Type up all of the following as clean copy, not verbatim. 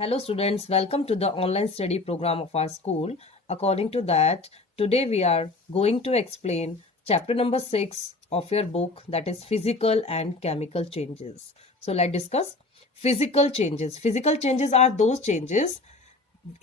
Hello students, welcome to the online study program of our school. According to that, today we are going to explain chapter number 6 of your book, that is physical and chemical changes. So let's discuss physical changes. Physical changes are those changes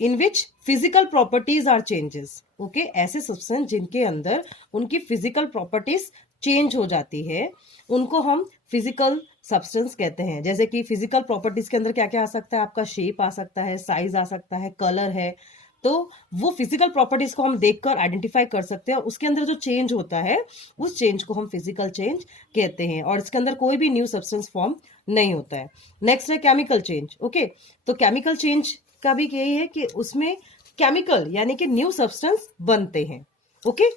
in which physical properties are changes. Okay, ऐसे substance जिनके अंदर उनकी physical properties change हो जाती है उनको हम physical substance कहते हैं। जैसे कि फिजिकल प्रॉपर्टीज के अंदर क्या क्या आ सकता है, आपका शेप आ सकता है, साइज आ सकता है, कलर है। तो वो फिजिकल प्रॉपर्टीज को हम देखकर आइडेंटिफाई कर सकते हैं, उसके अंदर जो चेंज होता है उस चेंज को हम फिजिकल चेंज कहते हैं, और इसके अंदर कोई भी न्यू सब्सटेंस फॉर्म नहीं होता है। नेक्स्ट है केमिकल चेंज। ओके, तो केमिकल चेंज का भी यही है कि उसमें केमिकल यानी कि न्यू सब्सटेंस बनते हैं। ओके,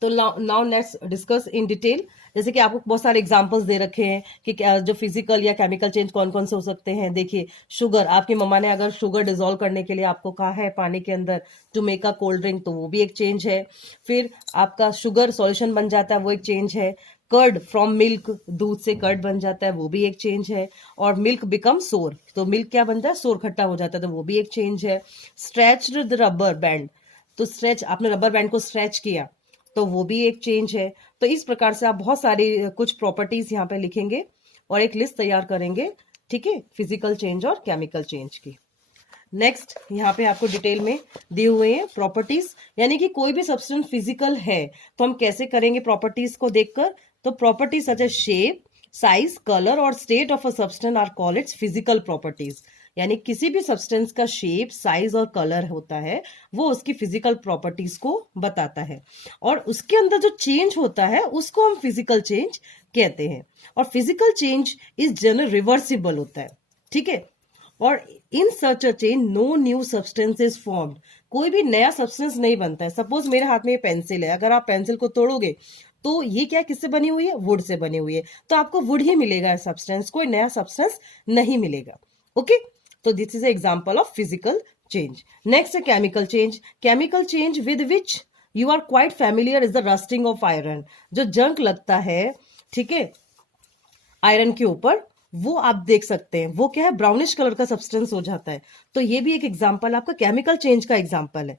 तो now let's discuss in detail. जैसे कि आपको बहुत सारे एग्जांपल्स दे रखे हैं कि जो फिजिकल या केमिकल चेंज कौन कौन से हो सकते हैं। देखिए, शुगर, आपकी मम्मा ने अगर शुगर डिजोल्व करने के लिए आपको कहा है पानी के अंदर to make a cold drink, तो वो भी एक चेंज है। फिर आपका शुगर सॉल्यूशन बन जाता है, वो एक चेंज है। कर्ड फ्रॉम मिल्क, दूध से कर्ड बन जाता है, वो भी एक चेंज है। और मिल्क बिकम सोर, तो मिल्क क्या बनता है, सोर खट्टा हो जाता है, तो वो भी एक चेंज है। स्ट्रेच्ड द रबर बैंड, तो स्ट्रेच, आपने रबर बैंड को स्ट्रेच किया तो वो भी एक चेंज है। तो इस प्रकार से आप बहुत सारी कुछ प्रॉपर्टीज यहाँ पे लिखेंगे और एक लिस्ट तैयार करेंगे, ठीक है, फिजिकल चेंज और केमिकल चेंज की। नेक्स्ट, यहाँ पे आपको डिटेल में दिए हुए हैं प्रॉपर्टीज, यानी कि कोई भी सब्सटेंस फिजिकल है तो हम कैसे करेंगे प्रॉपर्टीज को देखकर। तो properties such as shape, size, colour और state of a substance are called its physical properties. यानी किसी भी सब्सटेंस का शेप, साइज और कलर होता है वो उसकी फिजिकल प्रॉपर्टीज को बताता है, और उसके अंदर जो चेंज होता है उसको हम फिजिकल चेंज कहते हैं। और physical change is general reversible होता है, ठीक है। और in such a change no new substance is formed, कोई भी नया सब्सटेंस नहीं बनता है। सपोज मेरे हाथ में ये पेंसिल है, अगर आप पेंसिल को तोड़ोगे तो ये क्या, किससे बनी हुई है, वुड से बनी हुई है, तो आपको वुड ही मिलेगा सब्सटेंस, कोई नया सब्सटेंस नहीं मिलेगा। ओके, तो this is example of physical change. Next है chemical change. Chemical change with which you are quite familiar is the rusting of iron, जो जंक लगता है, ठीक है, आयरन के ऊपर, वो आप देख सकते हैं, वो क्या है, ब्राउनिश कलर का सब्सटेंस हो जाता है। तो ये भी एक एग्जांपल आपका केमिकल चेंज का एग्जांपल है।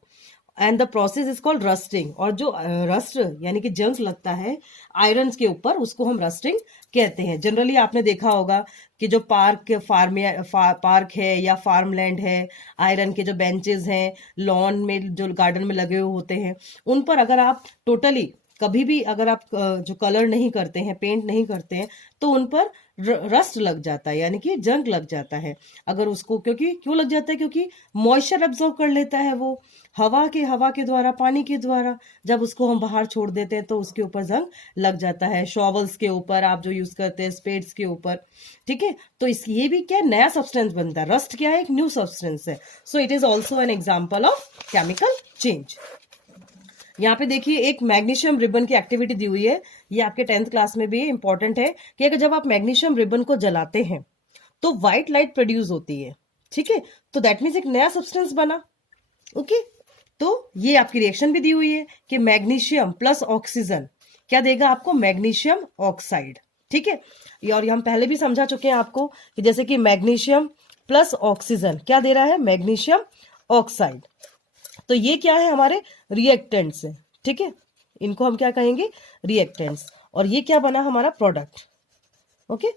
And the process is called rusting, और जो रस्ट यानी कि जंग लगता है आयरन के ऊपर उसको हम रस्टिंग कहते हैं। जनरली आपने देखा होगा कि जो पार्क है या फार्म लैंड है, आयरन के जो बेंचेस हैं लॉन में, जो गार्डन में लगे हुए होते हैं, उन पर अगर आप टोटली कभी भी अगर आप जो कलर नहीं करते हैं, पेंट नहीं करते हैं, तो उन पर रस्ट लग जाता है, यानी कि जंग लग जाता है। अगर उसको, क्योंकि क्यों लग जाता है, क्योंकि मॉइस्चर एब्जॉर्ब कर लेता है वो हवा के द्वारा, पानी के द्वारा। जब उसको हम बाहर छोड़ देते हैं तो उसके ऊपर जंग लग जाता है, शॉवल्स के ऊपर आप जो यूज करते हैं, स्पेड्स के ऊपर, ठीक है। तो इस ये भी क्या, नया सब्सटेंस बनता है। रस्ट क्या है, एक न्यू सब्सटेंस है। So it is also an example of chemical change. यहाँ पे देखिए एक मैग्नीशियम रिबन की एक्टिविटी दी हुई है, ये आपके 10th क्लास में भी इंपॉर्टेंट है कि अगर जब आप मैग्नीशियम रिबन को जलाते हैं तो व्हाइट लाइट प्रोड्यूस होती है, ठीक है, तो दैट मीन्स एक नया सब्सटेंस बना। ओके, तो ये आपकी रिएक्शन भी दी हुई है कि मैग्नीशियम प्लस ऑक्सीजन क्या देगा आपको, मैग्नीशियम ऑक्साइड, ठीक है। और हम पहले भी समझा चुके हैं आपको कि जैसे कि मैग्नीशियम प्लस ऑक्सीजन क्या दे रहा है, मैग्नीशियम ऑक्साइड। तो ये क्या है, हमारे रिएक्टेंट्स है, ठीक है, इनको हम क्या कहेंगे, रिएक्टेंट्स। और ये क्या बना, हमारा प्रोडक्ट। ओके,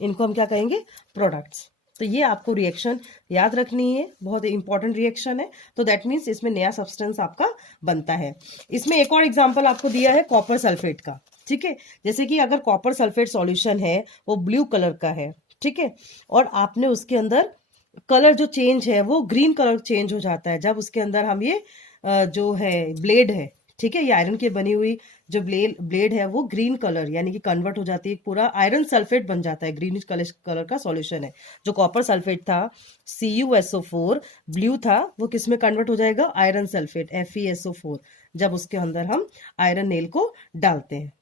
इनको हम क्या कहेंगे, प्रोडक्ट्स। तो ये आपको रिएक्शन याद रखनी है, बहुत इंपॉर्टेंट रिएक्शन है। तो दैट मीन्स इसमें नया सब्सटेंस आपका बनता है। इसमें एक और एग्जांपल आपको दिया है कॉपर सल्फेट का, ठीक है। जैसे कि अगर कॉपर सल्फेट सॉल्यूशन है वो ब्लू कलर का है, ठीक है, और आपने उसके अंदर कलर जो चेंज है वो ग्रीन कलर चेंज हो जाता है जब उसके अंदर हम ये जो है ब्लेड है, ठीक है, ये आयरन की बनी हुई जो ब्लेड है वो ग्रीन कलर यानी कि कन्वर्ट हो जाती है, पूरा आयरन सल्फेट बन जाता है, ग्रीनिश कलर का सॉल्यूशन है। जो कॉपर सल्फेट था CuSO4, ब्लू था, वो किस में कन्वर्ट हो जाएगा, आयरन सल्फेट FeSO4, जब उसके अंदर हम आयरन नेल को डालते हैं,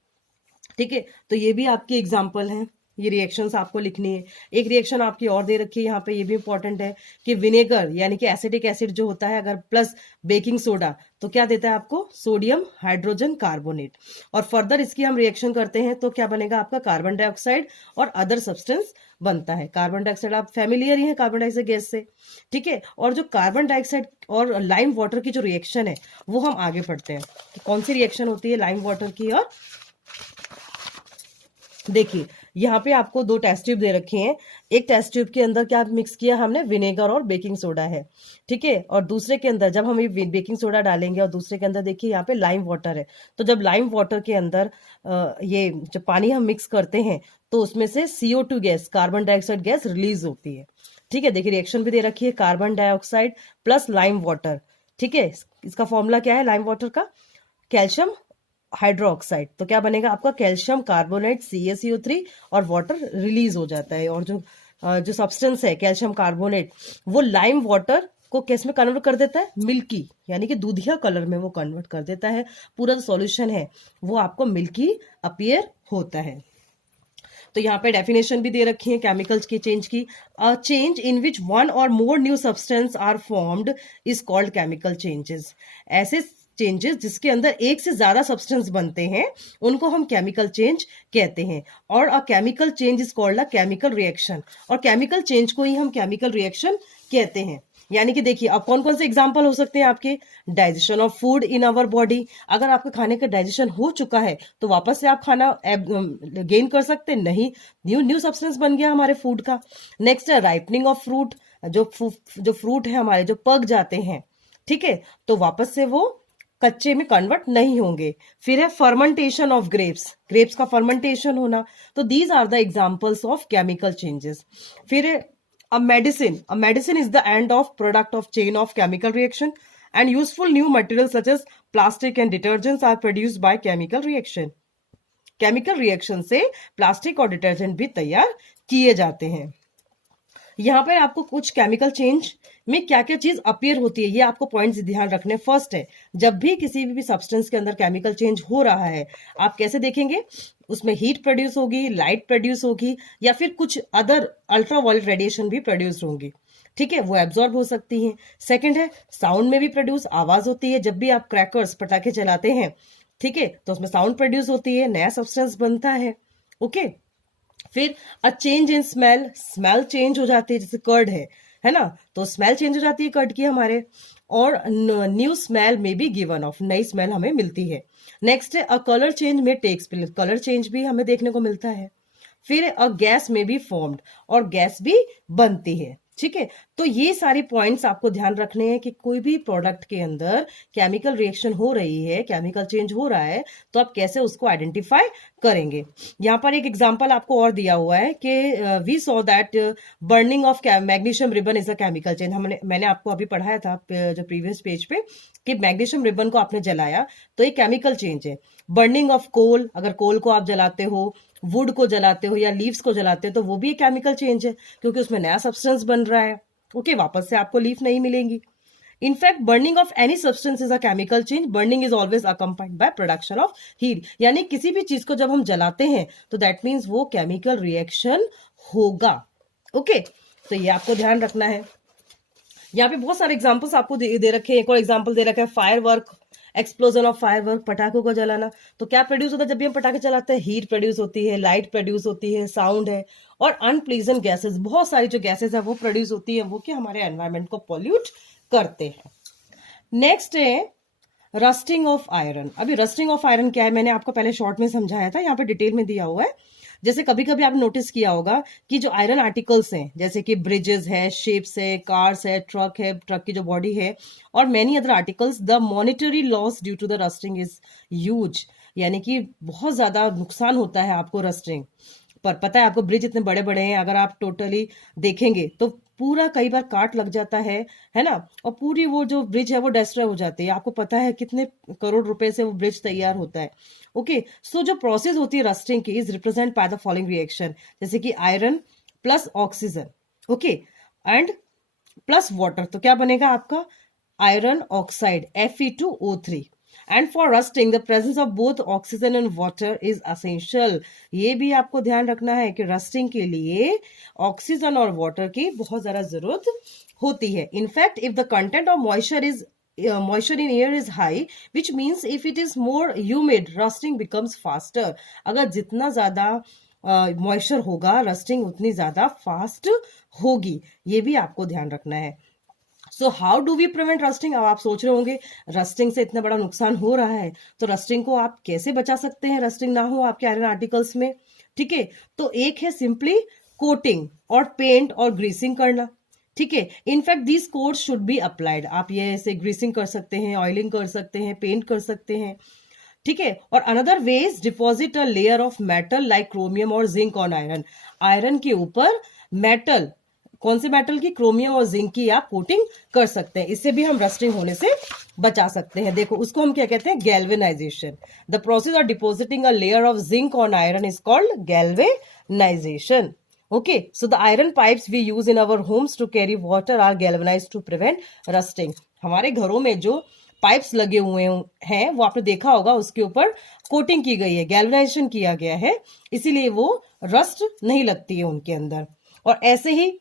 ठीक है। तो ये भी आपके एग्जाम्पल हैं। ये रिएक्शंस आपको लिखनी है। एक रिएक्शन आपकी और दे रखी है यहाँ पे, ये भी इंपॉर्टेंट है कि विनेगर यानी कि एसिटिक एसिड जो होता है अगर प्लस बेकिंग सोडा तो क्या देता है आपको, सोडियम हाइड्रोजन कार्बोनेट। और फर्दर इसकी हम रिएक्शन करते हैं तो क्या बनेगा आपका, कार्बन डाइऑक्साइड और अदर सब्सटेंस बनता है। कार्बन डाइऑक्साइड आप फैमिलियर ही है कार्बन डाइऑक्साइड गैस से, ठीक है। और जो कार्बन डाइऑक्साइड और लाइम वाटर की जो रिएक्शन है वो हम आगे पढ़ते हैं कि कौन सी रिएक्शन होती है लाइम वाटर की। और देखिए यहाँ पे आपको दो टेस्ट ट्यूब दे रखे हैं। एक टेस्ट ट्यूब के अंदर क्या मिक्स किया हमने, विनेगर और बेकिंग सोडा है, ठीक है। और दूसरे के अंदर जब हम ये बेकिंग सोडा डालेंगे और दूसरे के अंदर देखिए यहाँ पे लाइम वाटर है, तो जब लाइम वाटर के अंदर ये जो पानी हम मिक्स करते हैं तो उसमें से CO2 gas, carbon dioxide gas release होती है, ठीक है। देखिए रिएक्शन भी दे रखी है, carbon dioxide plus lime water, ठीक है। इसका फॉर्मूला क्या है लाइम वाटर का, कैल्शियम हाइड्रोक्साइड। तो क्या बनेगा आपका, कैल्शियम कार्बोनेट CaCO3 और वाटर रिलीज हो जाता है। और जो सब्सटेंस है कैल्शियम कार्बोनेट वो लाइम वाटर को किस में कन्वर्ट कर देता है, मिल्की यानी कि दूधिया कलर में वो कन्वर्ट कर देता है। पूरा जो सॉल्यूशन है वो आपको मिल्की अपीयर होता है। तो यहाँ पे डेफिनेशन भी दे रखी है केमिकल्स की चेंज की। A change in which one or more new substance are formed is called chemical changes. ऐसे चेंजेस जिसके अंदर एक से ज्यादा सब्सटेंस बनते हैं उनको हम केमिकल चेंज कहते हैं। और अ chemical change is called a chemical reaction, और केमिकल चेंज को ही हम केमिकल रिएक्शन कहते हैं। यानी कि देखिए अब कौन कौन से एग्जांपल हो सकते हैं आपके, digestion of food in our body. अगर आपके खाने का डाइजेशन हो चुका है तो वापस से आप खाना गेन कर सकते हैं, नहीं, न्यू न्यू सब्सटेंस बन गया हमारे फूड का। नेक्स्ट है राइपनिंग ऑफ फ्रूट, जो फ्रूट है हमारे जो पक जाते हैं, ठीक है, तो वापस से वो कच्चे में कन्वर्ट नहीं होंगे। फिर है फर्मेंटेशन ऑफ ग्रेप्स, ग्रेप्स का फर्मेंटेशन होना। तो these are the examples of chemical changes. फिर है a medicine is the end of product of chain of chemical reaction, and useful new materials such as plastic and detergents are produced by chemical reaction. Chemical reaction से plastic और detergent भी तैयार किए जाते हैं। यहाँ पर आपको कुछ केमिकल चेंज में क्या क्या चीज अपीयर होती है ये आपको पॉइंट्स ध्यान रखने। फर्स्ट है, जब भी किसी भी सब्सटेंस के अंदर केमिकल चेंज हो रहा है आप कैसे देखेंगे, उसमें हीट प्रोड्यूस होगी, लाइट प्रोड्यूस होगी, या फिर कुछ अदर अल्ट्रावायलेट रेडिएशन भी प्रोड्यूस होंगी, ठीक है, वो एब्जॉर्ब हो सकती हैं। सेकंड है, साउंड में भी प्रोड्यूस, आवाज होती है। जब भी आप क्रैकर्स पटाखे चलाते हैं, ठीक है, तो उसमें साउंड प्रोड्यूस होती है, नया सब्सटेंस बनता है, ओके। फिर a change in smell, smell change हो जाती है, जैसे कर्ड है ना, तो स्मेल चेंज हो जाती है कर्ड की हमारे। और न्यू स्मेल में बी गिवन ऑफ, नई स्मेल हमें मिलती है। नेक्स्ट है अ कलर चेंज में टेक्स प्लेस, कलर चेंज भी हमें देखने को मिलता है। फिर अ गैस में बी फॉर्म्ड, और गैस भी बनती है, ठीक है। तो ये सारी पॉइंट्स आपको ध्यान रखने हैं कि कोई भी प्रोडक्ट के अंदर केमिकल रिएक्शन हो रही है, केमिकल चेंज हो रहा है, तो आप कैसे उसको आइडेंटिफाई करेंगे। यहाँ पर एक एग्जांपल आपको और दिया हुआ है कि we saw that burning of magnesium ribbon is a chemical change. मैंने आपको अभी पढ़ाया था जो प्रीवियस पेज पे कि मैग्नीशियम रिबन को आपने जलाया तो ये केमिकल चेंज है। बर्निंग ऑफ कोल, अगर कोल को आप जलाते हो, वुड को जलाते हो या लीव्स को जलाते हो तो वो भी एक केमिकल चेंज है, क्योंकि उसमें नया सब्सटेंस बन रहा है, ओके, वापस से आपको लीफ नहीं मिलेंगी। In fact burning of any substance is a chemical change, burning is always accompanied by production of heat. यानी किसी भी चीज को जब हम जलाते हैं तो दैट मीन्स वो केमिकल रिएक्शन होगा, ओके। तो ये आपको ध्यान रखना है। यहाँ पे बहुत सारे एग्जाम्पल्स आपको दे रखे हैं। एक और एग्जाम्पल दे रखा है fire work, explosion of fire work, पटाखों को जलाना। तो क्या प्रोड्यूस होता है जब भी हम पटाखे चलाते हैं, हीट प्रोड्यूस होती है, लाइट प्रोड्यूस होती है, साउंड है, और अनप्लीजेंट गैसेस, बहुत सारी जो गैसेस है वो प्रोड्यूस होती है, वो कि हमारे एनवायरमेंट को पॉल्यूट करते हैं। नेक्स्ट है रस्टिंग ऑफ आयरन। अभी रस्टिंग ऑफ आयरन क्या है, मैंने आपको पहले शॉर्ट में समझाया था, यहाँ पे डिटेल में दिया हुआ है। जैसे कभी कभी आपने नोटिस किया होगा कि जो आयरन आर्टिकल्स हैं, जैसे कि ब्रिजेस है, शिप्स है, कार्स है, ट्रक की जो बॉडी है, और many other articles, the monetary loss due to the rusting is huge. यानी कि बहुत ज्यादा नुकसान होता है आपको रस्टिंग पर। पता है आपको, ब्रिज इतने बड़े बड़े हैं, अगर आप टोटली देखेंगे तो पूरा कई बार काट लग जाता है ना, और पूरी वो जो ब्रिज है वो डिस्ट्रॉय हो जाती है। आपको पता है कितने करोड़ रुपए से वो ब्रिज तैयार होता है, ओके। सो जो प्रोसेस होती है रस्टिंग की is represent by the following reaction, जैसे कि iron plus oxygen, okay, and plus water, तो क्या बनेगा आपका iron oxide Fe2O3। And for rusting the presence of both oxygen and water is essential. ये भी आपको ध्यान रखना है कि रस्टिंग के लिए ऑक्सीजन और वाटर की बहुत ज्यादा जरूरत होती है। In fact if the content of moisture in air is high, which means if it is more humid, rusting becomes faster। अगर जितना ज्यादा मॉइस्चर होगा, रस्टिंग उतनी ज्यादा फास्ट होगी। ये भी आपको ध्यान रखना है। So how do we prevent rusting? अब आप सोच रहे होंगे रस्टिंग से इतना बड़ा नुकसान हो रहा है, तो रस्टिंग को आप कैसे बचा सकते हैं, रस्टिंग ना हो आपके आयरन आर्टिकल्स में। ठीक है, तो एक है सिंपली कोटिंग और पेंट और ग्रीसिंग करना। ठीक है, in fact these quotes should be applied. आप ये ऐसे ग्रीसिंग कर सकते हैं, ऑयलिंग कर सकते हैं, पेंट कर सकते हैं। ठीक है, और another way is deposit a layer of metal like chromium और जिंक ऑन आयरन। आयरन के ऊपर मेटल, कौन से मेटल की? क्रोमियम और जिंक की आप कोटिंग कर सकते हैं। इससे भी हम रस्टिंग होने से बचा सकते हैं। देखो उसको हम क्या कहते हैं? Galvanisation. The process of depositing a layer of zinc on iron is called galvanisation. Okay, so the iron pipes we use in our homes to carry water are galvanized to prevent rusting। हमारे घरों में जो pipes लगे हुए हैं वो आपने देखा होगा, उसके ऊपर कोटिंग की गई है, गैल्वेनाइजेशन किया गया है, इसीलिए वो रस्ट नहीं लगती है उनके अंदर। और ऐसे ही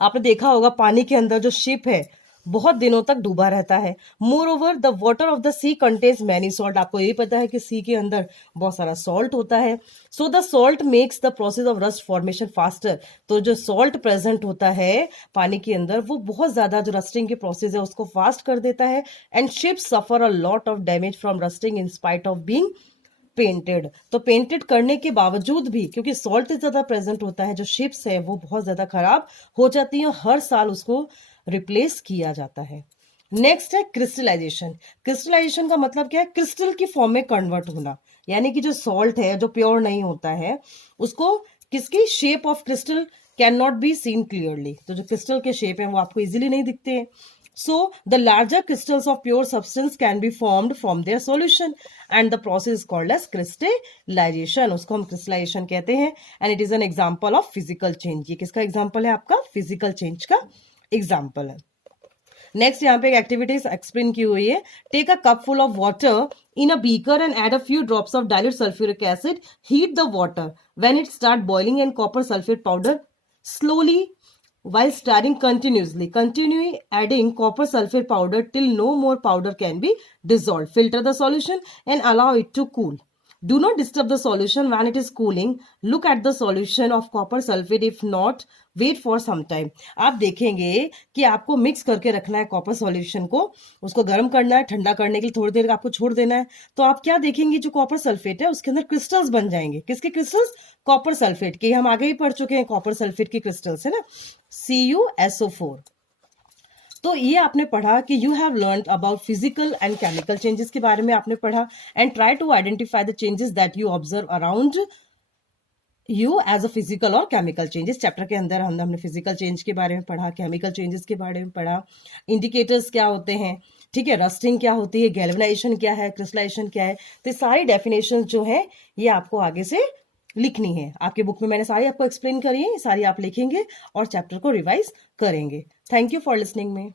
आपने देखा होगा पानी के अंदर जो शिप है बहुत दिनों तक डूबा रहता है। Moreover the water of the sea contains many salt. आपको ये पता है कि सी के अंदर बहुत सारा सॉल्ट होता है। So the salt makes the process of rust formation faster. तो जो सॉल्ट प्रेजेंट होता है पानी के अंदर वो बहुत ज्यादा जो रस्टिंग के प्रोसेस है उसको फास्ट कर देता है। And ships suffer a lot of damage from rusting in spite of being painted. तो पेंटेड करने के बावजूद भी, क्योंकि सॉल्ट ज्यादा प्रेजेंट होता है, जो शिप्स है वो बहुत ज्यादा खराब हो जाती है और हर साल उसको रिप्लेस किया जाता है। नेक्स्ट है क्रिस्टलाइजेशन। क्रिस्टलाइजेशन का मतलब क्या है? क्रिस्टल की फॉर्म में कन्वर्ट होना, यानी कि जो सॉल्ट है जो प्योर नहीं होता है उसको किसकी shape of crystal can not be seen clearly. तो जो क्रिस्टल के शेप है वो आपको इजीली नहीं दिखते हैं। So the larger crystals of pure substance can be formed from their solution and the process is called as crystallization। उसको हम crystallization कहते हैं and it is an example of physical change। ये किसका example है? आपका physical change का example है। नेक्स्ट यहाँ पे एक एक्टिविटीज एक्सप्लेन की हुई है। Take a cup full of water in a beaker and add a few drops of dilute sulphuric acid. Heat the water when it start boiling and copper sulphate powder slowly while stirring continuously. Continue adding copper sulfate powder till no more powder can be dissolved. Filter the solution and allow it to cool. Do not disturb the solution when it is cooling. Look at the solution of copper sulfate. If not, wait for some time। आप देखेंगे कि आपको mix करके रखना है copper solution को, उसको गर्म करना है, ठंडा करने के लिए थोड़ी देर आपको छोड़ देना है। तो आप क्या देखेंगे, जो कॉपर सल्फेट है उसके अंदर क्रिस्टल्स बन जाएंगे। किसके क्रिस्टल्स? कॉपर सल्फेट के। हम आगे ही पढ़ चुके हैं कॉपर सल्फेट की क्रिस्टल्स, है ना, CuSO4। तो ये आपने पढ़ा कि you have learn about physical and chemical changes के बारे में आपने पढ़ा and try to identify the changes that you observe around you as a physical और केमिकल चेंजेस। चैप्टर के अंदर हमने फिजिकल चेंज के बारे में पढ़ा, केमिकल चेंजेस के बारे में पढ़ा, इंडिकेटर्स क्या होते हैं, ठीक है, रस्टिंग क्या होती है, गैल्वेनाइजेशन क्या है, क्रिस्टलाइजेशन क्या है। तो सारी डेफिनेशन जो है ये आपको आगे से लिखनी है। आपके बुक में मैंने सारी आपको एक्सप्लेन करी है, सारी आप लिखेंगे और चैप्टर को रिवाइज करेंगे। थैंक यू फॉर लिसनिंग में।